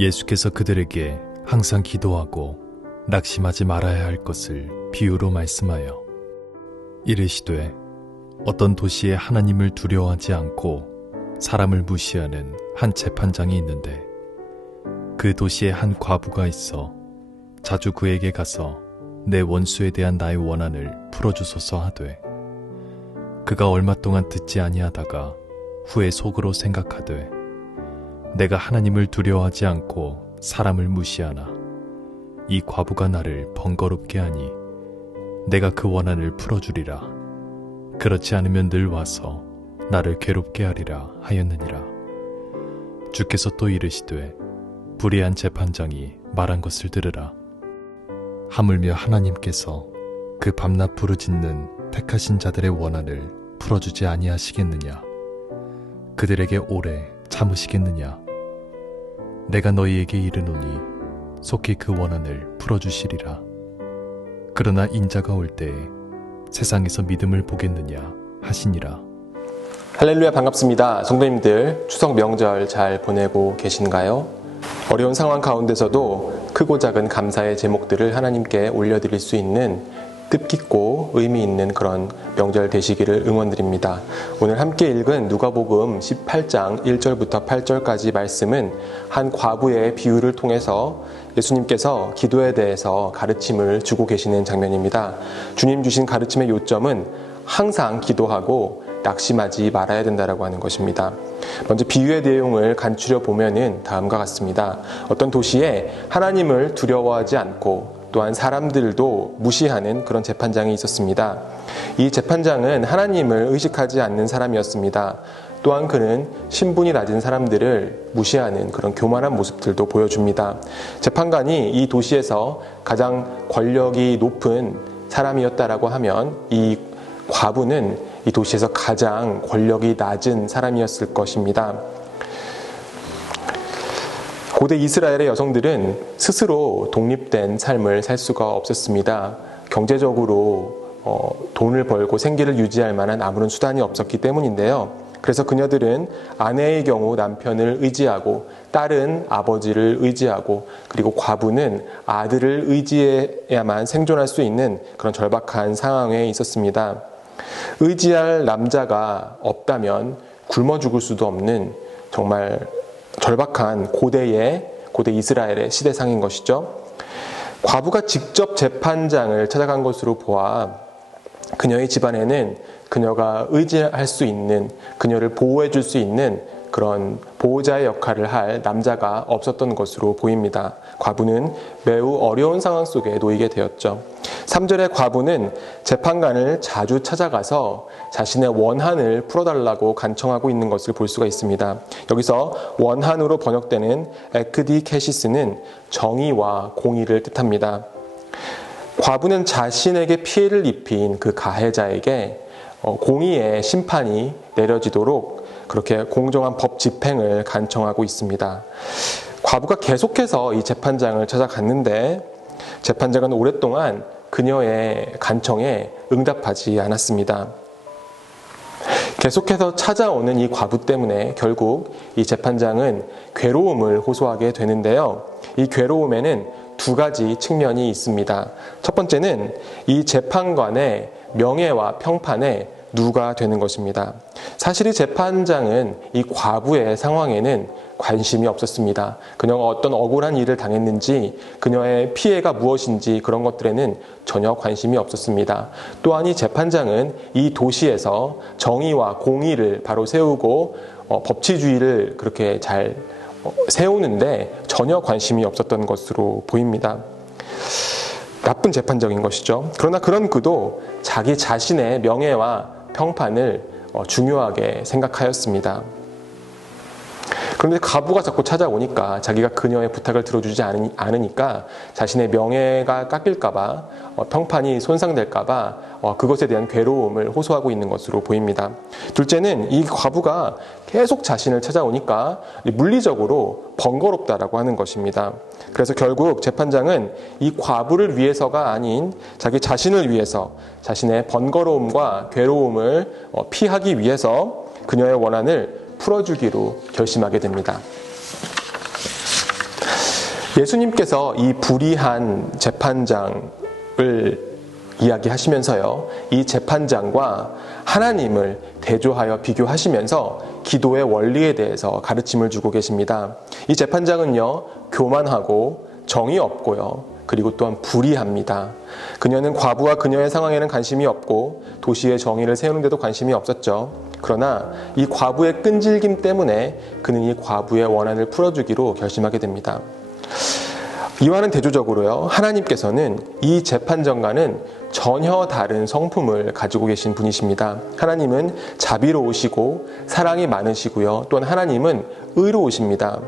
예수께서 그들에게 항상 기도하고 낙심하지 말아야 할 것을 비유로 말씀하여 이르시되 어떤 도시에 하나님을 두려워하지 않고 사람을 무시하는 한 재판장이 있는데 그 도시에 한 과부가 있어 자주 그에게 가서 내 원수에 대한 나의 원한을 풀어주소서 하되 그가 얼마 동안 듣지 아니하다가 후에 속으로 생각하되 내가 하나님을 두려워하지 않고 사람을 무시하나 이 과부가 나를 번거롭게 하니 내가 그 원한을 풀어주리라. 그렇지 않으면 늘 와서 나를 괴롭게 하리라 하였느니라. 주께서 또 이르시되 불의한 재판장이 말한 것을 들으라. 하물며 하나님께서 그 밤낮 부르짖는 택하신 자들의 원한을 풀어주지 아니하시겠느냐. 그들에게 오래 참으시겠느냐. 내가 너희에게 이르노니 속히 그 원한을 풀어주시리라. 그러나 인자가 올 때에 세상에서 믿음을 보겠느냐 하시니라. 할렐루야, 반갑습니다. 성도님들, 추석 명절 잘 보내고 계신가요? 어려운 상황 가운데서도 크고 작은 감사의 제목들을 하나님께 올려드릴 수 있는 뜻깊고 의미 있는 그런 명절 되시기를 응원드립니다. 오늘 함께 읽은 누가복음 18장 1절부터 8절까지 말씀은 한 과부의 비유를 통해서 예수님께서 기도에 대해서 가르침을 주고 계시는 장면입니다. 주님 주신 가르침의 요점은 항상 기도하고 낙심하지 말아야 된다라고 하는 것입니다. 먼저 비유의 내용을 간추려 보면은 다음과 같습니다. 어떤 도시에 하나님을 두려워하지 않고 또한 사람들도 무시하는 그런 재판장이 있었습니다. 이 재판장은 하나님을 의식하지 않는 사람이었습니다. 또한 그는 신분이 낮은 사람들을 무시하는 그런 교만한 모습들도 보여줍니다. 재판관이 이 도시에서 가장 권력이 높은 사람이었다라고 하면 이 과부는 이 도시에서 가장 권력이 낮은 사람이었을 것입니다. 고대 이스라엘의 여성들은 스스로 독립된 삶을 살 수가 없었습니다. 경제적으로 돈을 벌고 생계를 유지할 만한 아무런 수단이 없었기 때문인데요. 그래서 그녀들은 아내의 경우 남편을 의지하고 딸은 아버지를 의지하고 그리고 과부는 아들을 의지해야만 생존할 수 있는 그런 절박한 상황에 있었습니다. 의지할 남자가 없다면 굶어 죽을 수도 없는 정말 절박한 고대 이스라엘의 시대상인 것이죠. 과부가 직접 재판장을 찾아간 것으로 보아 그녀의 집안에는 그녀가 의지할 수 있는, 그녀를 보호해 줄 수 있는 그런 보호자의 역할을 할 남자가 없었던 것으로 보입니다. 과부는 매우 어려운 상황 속에 놓이게 되었죠. 3절의 과부는 재판관을 자주 찾아가서 자신의 원한을 풀어달라고 간청하고 있는 것을 볼 수가 있습니다. 여기서 원한으로 번역되는 에크디케시스는 정의와 공의를 뜻합니다. 과부는 자신에게 피해를 입힌 그 가해자에게 공의의 심판이 내려지도록 그렇게 공정한 법 집행을 간청하고 있습니다. 과부가 계속해서 이 재판장을 찾아갔는데 재판장은 오랫동안 그녀의 간청에 응답하지 않았습니다. 계속해서 찾아오는 이 과부 때문에 결국 이 재판장은 괴로움을 호소하게 되는데요. 이 괴로움에는 두 가지 측면이 있습니다. 첫 번째는 이 재판관의 명예와 평판에 누가 되는 것입니다. 사실 이 재판장은 이 과부의 상황에는 관심이 없었습니다. 그녀가 어떤 억울한 일을 당했는지, 그녀의 피해가 무엇인지 그런 것들에는 전혀 관심이 없었습니다. 또한 이 재판장은 이 도시에서 정의와 공의를 바로 세우고 법치주의를 그렇게 잘 세우는데 전혀 관심이 없었던 것으로 보입니다. 나쁜 재판장인 것이죠. 그러나 그런 그도 자기 자신의 명예와 평판을 중요하게 생각하였습니다. 그런데 과부가 자꾸 찾아오니까 자기가 그녀의 부탁을 들어주지 않으니까 자신의 명예가 깎일까봐 평판이 손상될까봐 그것에 대한 괴로움을 호소하고 있는 것으로 보입니다. 둘째는 이 과부가 계속 자신을 찾아오니까 물리적으로 번거롭다라고 하는 것입니다. 그래서 결국 재판장은 이 과부를 위해서가 아닌 자기 자신을 위해서 자신의 번거로움과 괴로움을 피하기 위해서 그녀의 원한을 풀어주기로 결심하게 됩니다. 예수님께서 이 불의한 재판장을 이야기하시면서요, 이 재판장과 하나님을 대조하여 비교하시면서 기도의 원리에 대해서 가르침을 주고 계십니다. 이 재판장은요, 교만하고 정이 없고요, 그리고 또한 불의합니다. 그녀는 과부와 그녀의 상황에는 관심이 없고 도시의 정의를 세우는데도 관심이 없었죠. 그러나 이 과부의 끈질김 때문에 그는 이 과부의 원한을 풀어주기로 결심하게 됩니다. 이와는 대조적으로요, 하나님께서는 이 재판장과는 전혀 다른 성품을 가지고 계신 분이십니다. 하나님은 자비로우시고 사랑이 많으시고요, 또한 하나님은 의로우십니다.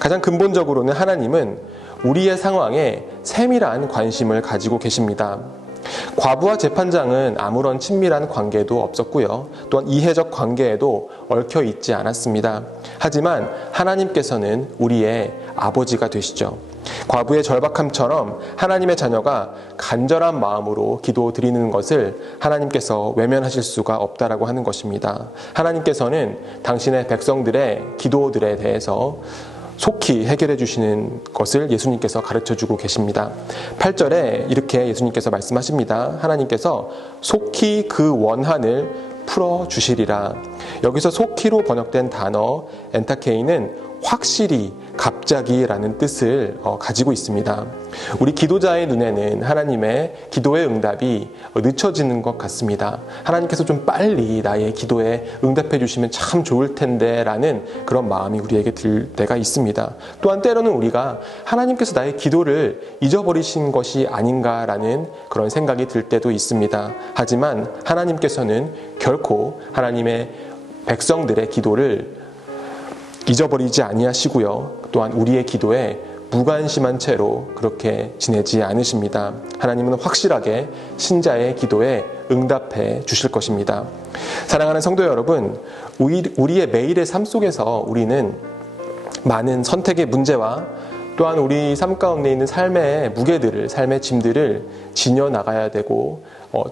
가장 근본적으로는 하나님은 우리의 상황에 세밀한 관심을 가지고 계십니다. 과부와 재판장은 아무런 친밀한 관계도 없었고요, 또한 이해적 관계에도 얽혀 있지 않았습니다. 하지만 하나님께서는 우리의 아버지가 되시죠. 과부의 절박함처럼 하나님의 자녀가 간절한 마음으로 기도드리는 것을 하나님께서 외면하실 수가 없다라고 하는 것입니다. 하나님께서는 당신의 백성들의 기도들에 대해서 속히 해결해 주시는 것을 예수님께서 가르쳐주고 계십니다. 8절에 이렇게 예수님께서 말씀하십니다. 하나님께서 속히 그 원한을 풀어주시리라. 여기서 속히로 번역된 단어 엔타케이는 확실히, 갑자기라는 뜻을 가지고 있습니다. 우리 기도자의 눈에는 하나님의 기도의 응답이 늦춰지는 것 같습니다. 하나님께서 좀 빨리 나의 기도에 응답해 주시면 참 좋을 텐데 라는 그런 마음이 우리에게 들 때가 있습니다. 또한 때로는 우리가 하나님께서 나의 기도를 잊어버리신 것이 아닌가라는 그런 생각이 들 때도 있습니다. 하지만 하나님께서는 결코 하나님의 백성들의 기도를 잊어버리지 아니하시고요, 또한 우리의 기도에 무관심한 채로 그렇게 지내지 않으십니다. 하나님은 확실하게 신자의 기도에 응답해 주실 것입니다. 사랑하는 성도 여러분, 우리의 매일의 삶 속에서 우리는 많은 선택의 문제와 또한 우리 삶 가운데 있는 삶의 무게들을, 삶의 짐들을 지녀 나가야 되고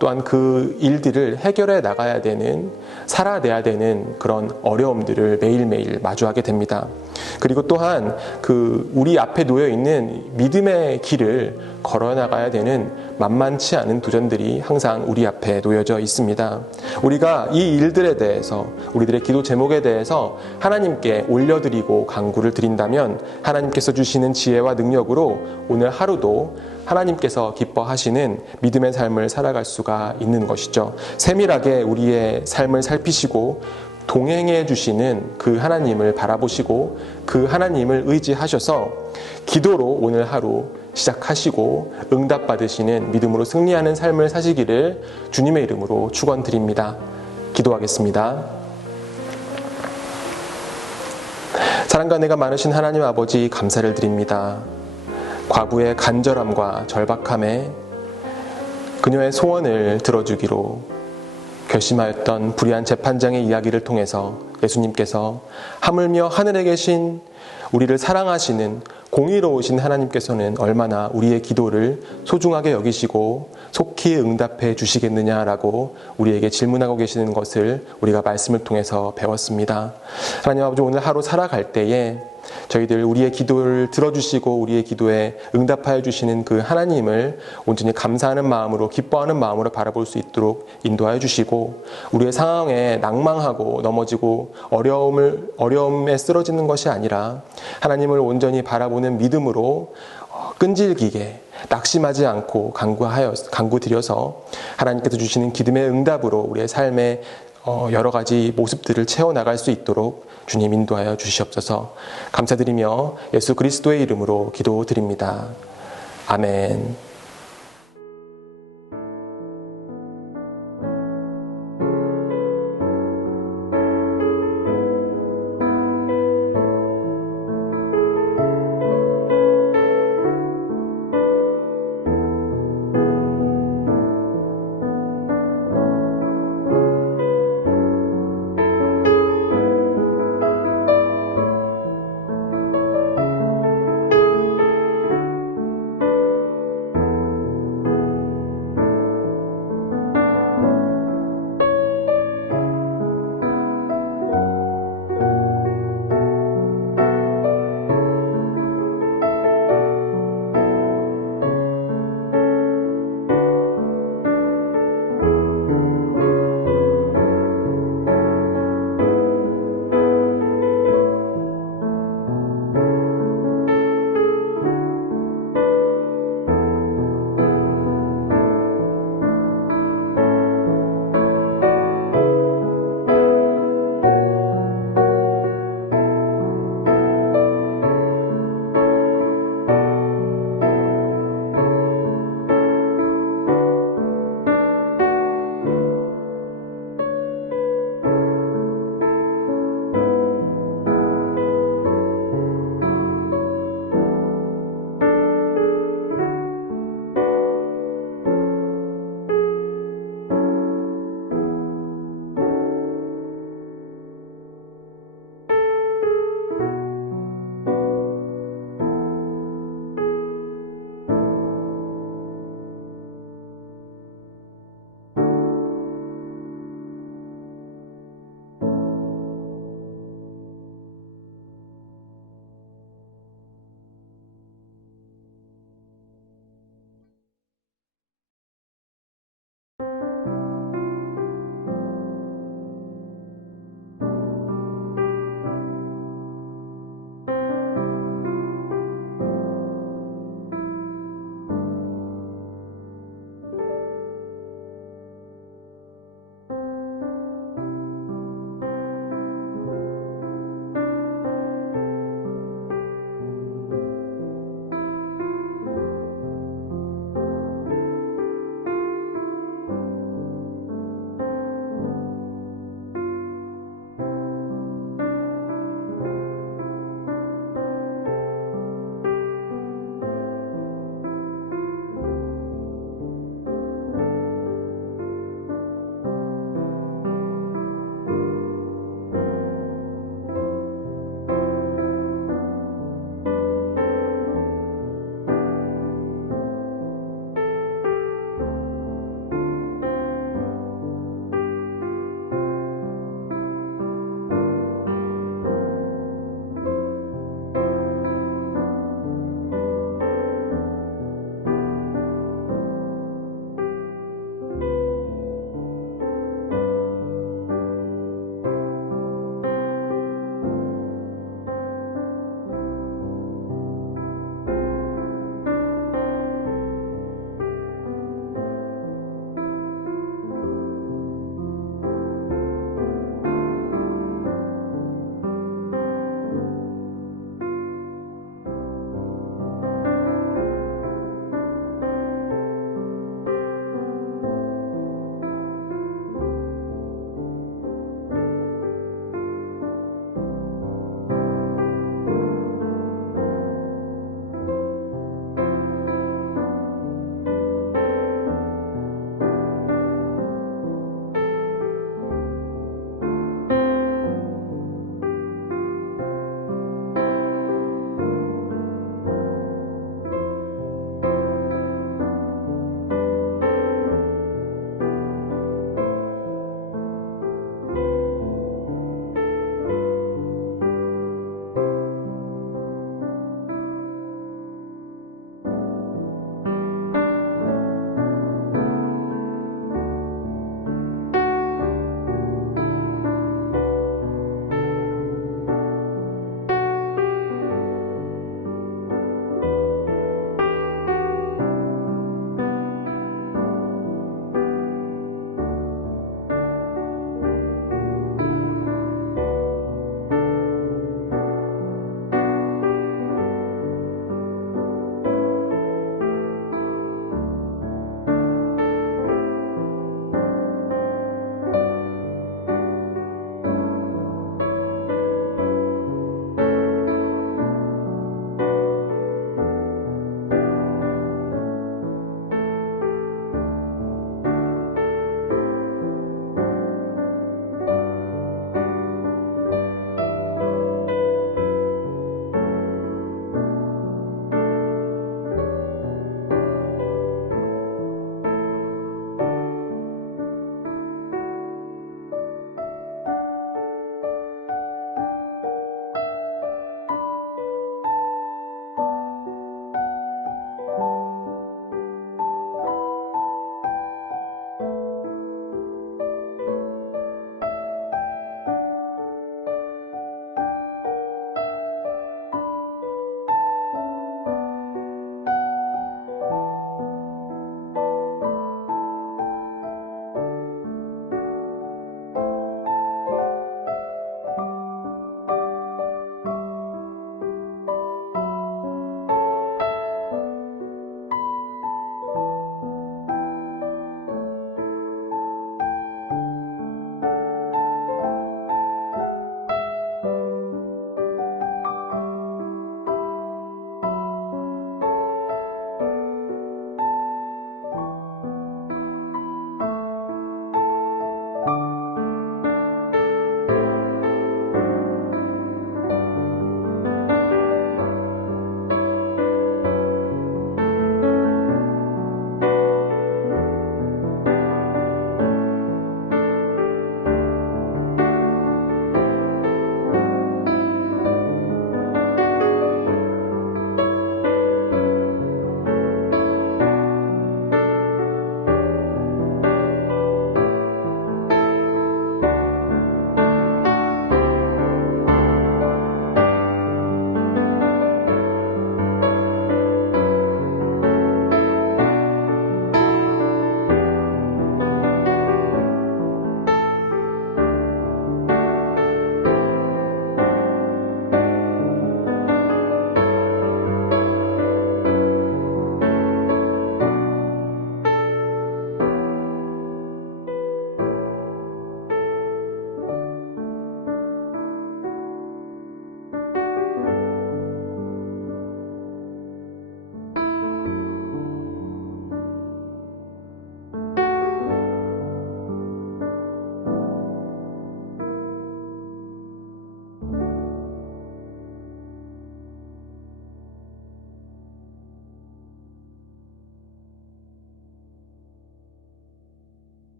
또한 그 일들을 해결해 나가야 되는, 살아내야 되는 그런 어려움들을 매일매일 마주하게 됩니다. 그리고 또한 우리 앞에 놓여 있는 믿음의 길을 걸어나가야 되는 만만치 않은 도전들이 항상 우리 앞에 놓여져 있습니다. 우리가 이 일들에 대해서, 우리들의 기도 제목에 대해서 하나님께 올려드리고 간구를 드린다면 하나님께서 주시는 지혜와 능력으로 오늘 하루도 하나님께서 기뻐하시는 믿음의 삶을 살아갈 수가 있는 것이죠. 세밀하게 우리의 삶을 살피시고 동행해 주시는 그 하나님을 바라보시고 그 하나님을 의지하셔서 기도로 오늘 하루 시작하시고 응답받으시는 믿음으로 승리하는 삶을 사시기를 주님의 이름으로 축원드립니다. 기도하겠습니다. 사랑과 은혜가 많으신 하나님 아버지, 감사를 드립니다. 과부의 간절함과 절박함에 그녀의 소원을 들어주기로 결심하였던 불의한 재판장의 이야기를 통해서 예수님께서 하물며 하늘에 계신 우리를 사랑하시는 공의로우신 하나님께서는 얼마나 우리의 기도를 소중하게 여기시고 속히 응답해 주시겠느냐라고 우리에게 질문하고 계시는 것을 우리가 말씀을 통해서 배웠습니다. 하나님 아버지, 오늘 하루 살아갈 때에 저희들 우리의 기도를 들어주시고 우리의 기도에 응답하여 주시는 그 하나님을 온전히 감사하는 마음으로, 기뻐하는 마음으로 바라볼 수 있도록 인도하여 주시고, 우리의 상황에 낭망하고 넘어지고 어려움에 쓰러지는 것이 아니라 하나님을 온전히 바라보는 믿음으로 끈질기게 낙심하지 않고 간구드려서 하나님께서 주시는 기도의 응답으로 우리의 삶의 여러 가지 모습들을 채워나갈 수 있도록 주님 인도하여 주시옵소서. 감사드리며 예수 그리스도의 이름으로 기도드립니다. 아멘.